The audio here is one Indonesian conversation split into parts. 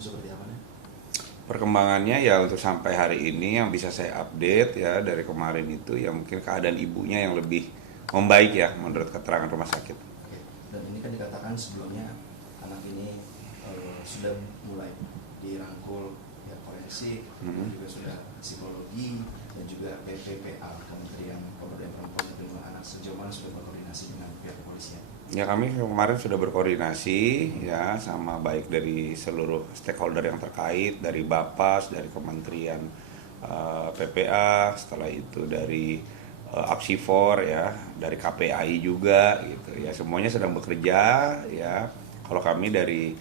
seperti apa nih? Perkembangannya ya untuk sampai hari ini yang bisa saya update ya dari kemarin itu ya mungkin keadaan ibunya yang lebih membaik ya menurut keterangan rumah sakit. Oke. Dan ini kan dikatakan sebelumnya anak ini sudah mulai dirangkul ya forensik, Hmm. juga sudah psikologi dan juga PPPA Kementerian Pemberdayaan Perempuan dan Perlindungan Anak. Sejauh mana sudah berkoordinasi dengan pihak kepolisian? Ya kami kemarin sudah berkoordinasi ya sama baik dari seluruh stakeholder yang terkait dari Bapas, dari Kementerian PPA, setelah itu dari Apsifor ya, dari KPAI juga gitu ya. Semuanya sedang bekerja ya. Kalau kami dari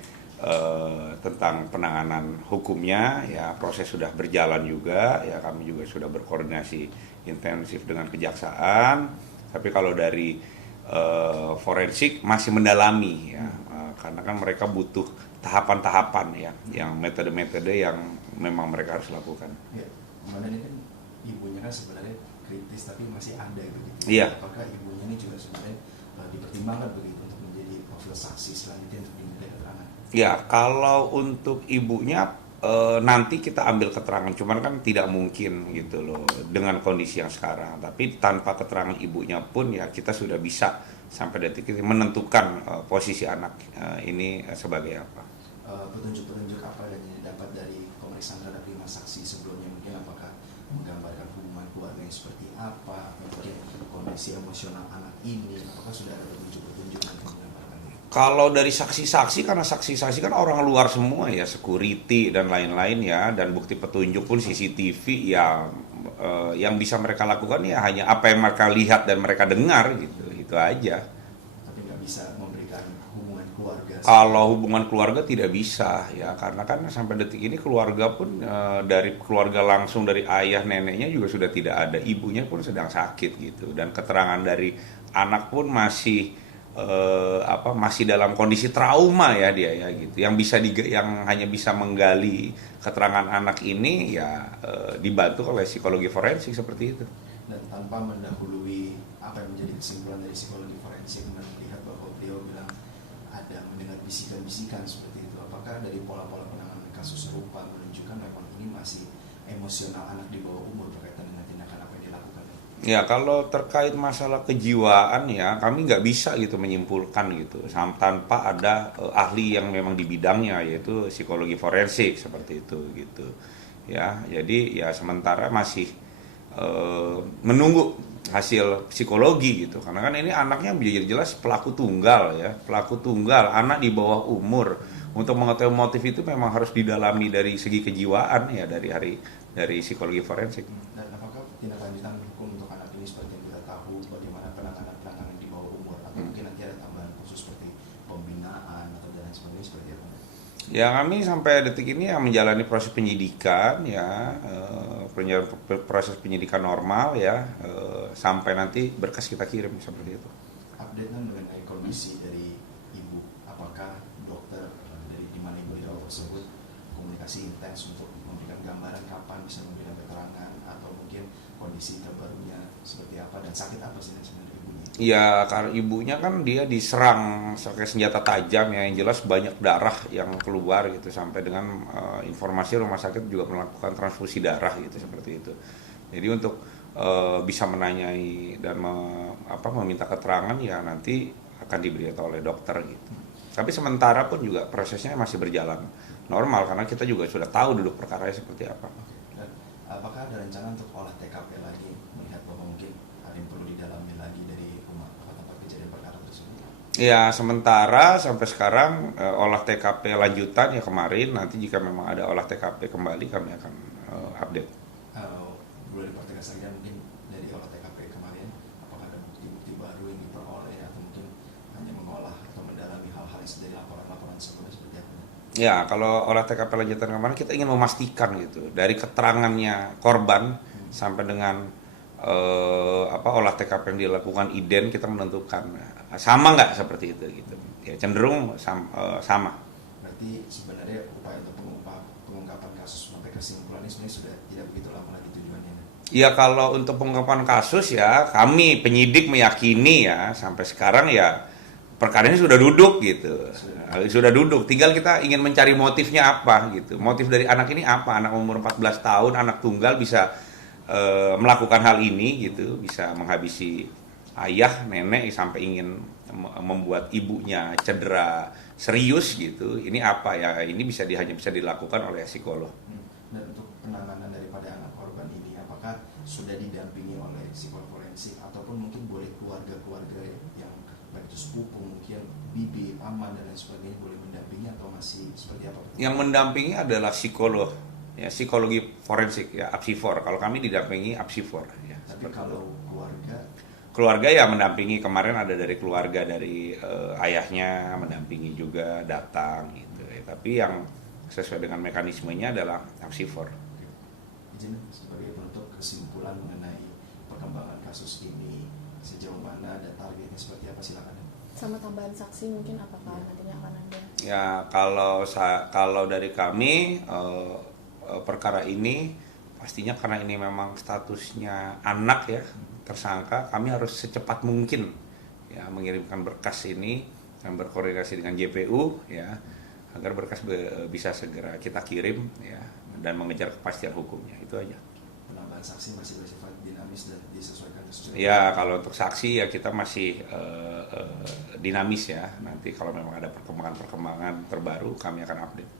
tentang penanganan hukumnya ya proses sudah berjalan juga ya, kami juga sudah berkoordinasi intensif dengan kejaksaan. Tapi kalau dari forensik masih mendalami ya, karena kan mereka butuh tahapan-tahapan ya, yang metode-metode yang memang mereka harus lakukan. Ya, kemarin ini kan ibunya kan sebenarnya kritis tapi masih ada begitu. Iya. Apakah ibunya ini juga sebenarnya dipertimbangkan begitu untuk menjadi profil saksi selanjutnya untuk diminta keterangan? Ya, kalau untuk ibunya nanti kita ambil keterangan, cuman kan tidak mungkin gitu loh dengan kondisi yang sekarang. Tapi tanpa keterangan ibunya pun ya kita sudah bisa sampai detik ini menentukan posisi anak ini sebagai apa. Petunjuk-petunjuk apa yang didapat dari pemeriksaan terhadap 5 saksi sebelumnya, mungkin apakah menggambarkan hubungan keluarga yang seperti apa, mungkin kondisi emosional anak ini, apakah sudah ada petunjuk-petunjuk yang menggambarkan itu? Kalau dari saksi-saksi, karena saksi-saksi kan orang luar semua ya, security dan lain-lain ya, dan bukti petunjuk pun CCTV ya, yang bisa mereka lakukan ya hanya apa yang mereka lihat dan mereka dengar gitu, itu aja. Tapi nggak bisa memberikan hubungan keluarga. Kalau hubungan keluarga tidak bisa ya, karena kan sampai detik ini keluarga pun dari keluarga langsung dari ayah neneknya juga sudah tidak ada, ibunya pun sedang sakit gitu, dan keterangan dari anak pun masih masih dalam kondisi trauma ya dia ya gitu. Yang hanya bisa menggali keterangan anak ini ya dibantu oleh psikologi forensik seperti itu. Dan tanpa mendahului apa yang menjadi kesimpulan dari psikologi forensik, melihat bahwa beliau bilang ada mendengar bisikan-bisikan seperti itu, apakah dari pola-pola penanganan kasus serupa menunjukkan memang ini masih emosional anak di bawah umur berkaitan dengan tindakan apa yang dilakukan? Ya kalau terkait masalah kejiwaan ya kami nggak bisa gitu menyimpulkan gitu tanpa ada ahli yang memang di bidangnya yaitu psikologi forensik seperti itu gitu ya. Jadi ya sementara masih menunggu hasil psikologi gitu, karena kan ini anaknya jelas pelaku tunggal ya, pelaku tunggal anak di bawah umur. Untuk mengetahui motif itu memang harus didalami dari segi kejiwaan ya, dari psikologi forensik. Dan apakah tindak lanjutan hukum untuk anak ini seperti yang kita tahu, bagaimana penanganan di bawah umur, atau mungkin nanti ada tambahan khusus seperti pembinaan atau dan lain sebagainya seperti apa? Ya kami sampai detik ini ya menjalani proses penyidikan ya, proses penyidikan normal ya, sampai nanti berkas kita kirim seperti itu. Update mengenai kondisi dari ibu, apakah dokter dari di mana ibu dirawat tersebut komunikasi intens untuk memberikan gambaran kapan bisa memberikan keterangan, atau mungkin kondisi terbarunya seperti apa dan sakit apa sih sebenarnya ibunya? Ya karena ibunya kan dia diserang pakai senjata tajam ya, yang jelas banyak darah yang keluar gitu, sampai dengan informasi rumah sakit juga melakukan transfusi darah gitu seperti itu. Jadi untuk bisa menanyai dan meminta keterangan ya nanti akan diberitahu oleh dokter gitu. Tapi sementara pun juga prosesnya masih berjalan normal karena kita juga sudah tahu duduk perkaranya seperti apa. Oke. Dan apakah ada rencana untuk olah TKP lagi, melihat bahwa mungkin ada yang perlu didalami lagi dari rumah atau tempat kejadian perkara tersebut? Ya sementara sampai sekarang olah TKP lanjutan ya kemarin, nanti jika memang ada olah TKP kembali kami akan update. Boleh dipertegas lagi mungkin dari olah TKP kemarin, apakah ada bukti-bukti baru yang diperoleh, atau mungkin hanya mengolah atau mendalami hal-hal dari laporan-laporan sebelumnya seperti apa? Ya kalau olah TKP lanjutan kemarin kita ingin memastikan gitu dari keterangannya korban sampai dengan olah TKP yang dilakukan IDEN, kita menentukan sama nggak seperti itu gitu. Ya cenderung sama. Berarti sebenarnya upaya untuk pengungkapan kasus sampai kesimpulan ini sebenarnya sudah tidak begitu lama lagi tujuannya. Ya kalau untuk pengungkapan kasus ya kami penyidik meyakini ya sampai sekarang ya perkara ini sudah duduk gitu, sudah duduk. Tinggal kita ingin mencari motifnya apa gitu. Motif dari anak ini apa? Anak umur 14 tahun, anak tunggal bisa melakukan hal ini gitu, bisa menghabisi ayah, nenek sampai ingin membuat ibunya cedera serius gitu. Ini apa ya? Ini hanya bisa dilakukan oleh psikolog. Dan untuk penanganan daripada anak korban ini, apakah sudah didampingi oleh psikolog forensik ataupun mungkin boleh keluarga-keluarga yang baik itu sepupu, mungkin bibi, paman dan lain sebagainya boleh mendampingi atau masih seperti apa? Yang mendampingi adalah psikolog, ya psikologi forensik ya, apsifor. Kalau kami didampingi apsifor. Ya, tapi kalau keluarga ya mendampingi. Kemarin ada dari keluarga dari ayahnya mendampingi juga datang gitu. Ya. Tapi yang sesuai dengan mekanismenya adalah apsifor. Izin sebagai penutup kesimpulan mengenai perkembangan kasus ini sejauh mana dan targetnya seperti apa, silakan. Sama tambahan saksi mungkin apakah nantinya akan ada? Ya kalau dari kami perkara ini pastinya karena ini memang statusnya anak ya tersangka, kami harus secepat mungkin ya mengirimkan berkas ini dan berkoordinasi dengan JPU ya agar berkas bisa segera kita kirim ya dan mengejar kepastian hukumnya. Itu aja. Penambahan saksi masih bersifat dinamis dan disesuaikan kasus. Ya kalau untuk saksi ya kita masih dinamis ya. Nanti kalau memang ada perkembangan terbaru kami akan update.